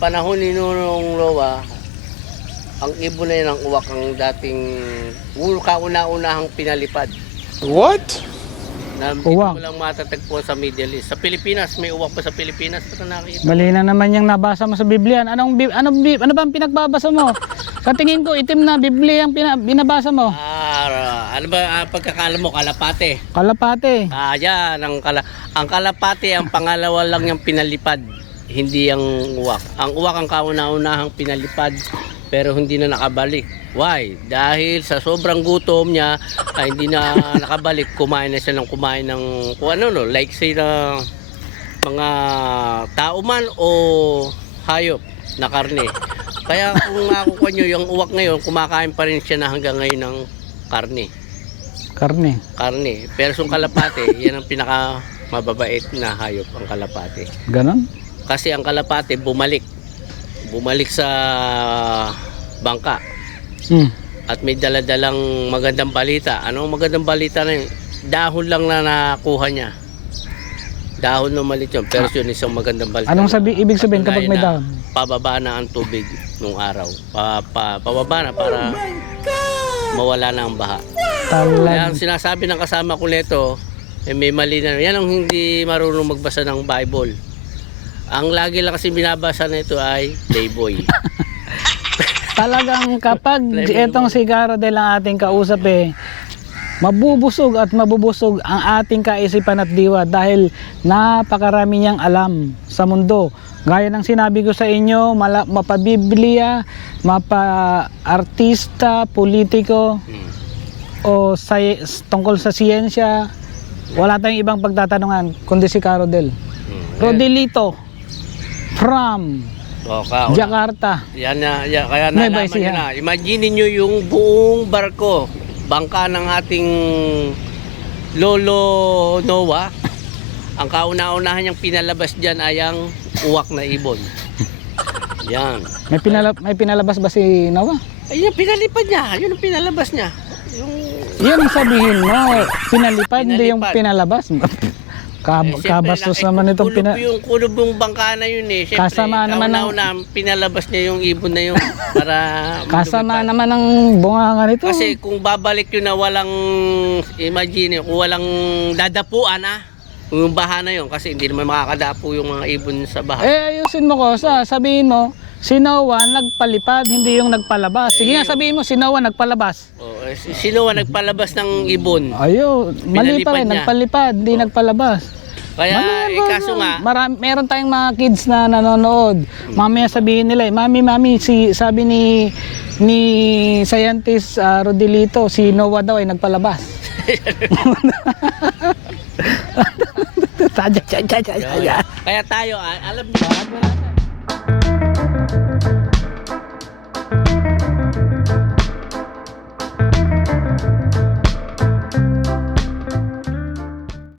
panahon ni Nunong Lowa, ang ibon na yun ang uwak ang dating kauna-unahang pinalipad. What? Na hindi Uwak. mo lang matatagpuan sa Middle East. Sa Pilipinas, may uwak pa sa Pilipinas. Ito nakita. Mali na naman yung nabasa mo sa Biblia. Anong, bi- ano, bi- ano ba ang pinagbabasa mo? Sa tingin ko, itim na Biblia ang pina- binabasa mo. Ah, ano ba ah, pagkakala mo? Kalapate. Kalapate. Ah, yan. Ang, kala, ang kalapate, ang pangalawa lang yung pinalipad. Hindi ang uwak. Ang uwak ang kauna-unahang pinalipad pero hindi na nakabalik. Why? Dahil sa sobrang gutom niya, ay hindi na nakabalik. Kumain na siya ng kumain ng kung ano no, like say na mga tao man o hayop na karne. Kaya kung makukuha nyo yung uwak ngayon, kumakain pa rin siya na hanggang ngayon ng karne Karne. karne. Pero yung kalapate, yan ang pinaka mababait na hayop ang kalapate. Ganon? Kasi ang kalapate bumalik. Bumalik sa bangka Hmm. at may daladalang magandang balita. Ano ang magandang balita na yun? Dahon lang na nakuha niya. Dahon na malit yun. Pero yun isang magandang balita. Anong sabi, ibig sabihin kapag may dahon? na Pababa na ang tubig nung araw. Pa, pa, pababa na para mawala na ang baha. Talag. ang sinasabi ng kasama ko nito, eh, may mali na. Yan ang hindi marunong magbasa ng Bible. Ang lagi lang kasi binabasa nito ay Playboy. Talagang kapag etong si Cara del ang ating kausap eh, mabubusog at mabubusog ang ating kaisipan at diwa dahil napakarami niyang alam sa mundo. Gaya ng sinabi ko sa inyo, mala, mapa-Biblia, mapa-artista, politiko, Hmm. o say, tungkol sa siyensya, wala tayong ibang pagtatanungan kundi si Caro del. Hmm. Rodelito from O, ka, Jakarta. Yan na, yan, kaya Nueva nalaman nyo na. Imagine nyo yung buong barko, bangka ng ating Lolo Noah. Ang kauna-unahan niyang pinalabas dyan ay ang uwak na ibon. Yan. May, pinala, may pinalabas ba si Nawa? Ay, yung pinalipad niya. Yun ang pinalabas niya. Yung Yun sabihin mo, pinalipad, hindi yung Pinalipad. pinalabas. Kab Eh, kabastos naman itong pina... yung kulob yung bangka na yun eh. Siyempre, Kasama naman ng- kauna-una, pinalabas niya yung ibon na yun para Kasama naman ng bunganga nito. Kasi kung babalik yun na walang, imagine, kung walang dadapuan ah, yung baha na yun, kasi hindi naman makakadapo yung mga ibon sa baha. Eh, ayusin mo ko, sa sabihin mo, si Noah nagpalipad, hindi yung nagpalabas. Sige nga, sabihin mo, si Noah nagpalabas. Oh, eh, si- sino ang nagpalabas ng ibon? Ayo, mali pa Pinalipad rin, niya. nagpalipad, hindi nagpalabas. Kaya, eh, kaso nga, Marami, meron tayong mga kids na nanonood. Mamaya sabihin nila, eh, mami, mami, si, sabi ni ni scientist ah, Rodelito, si Noah daw ay nagpalabas. Tadya, tadya, tadya, tadya. kaya tayo, ah, alam niyo,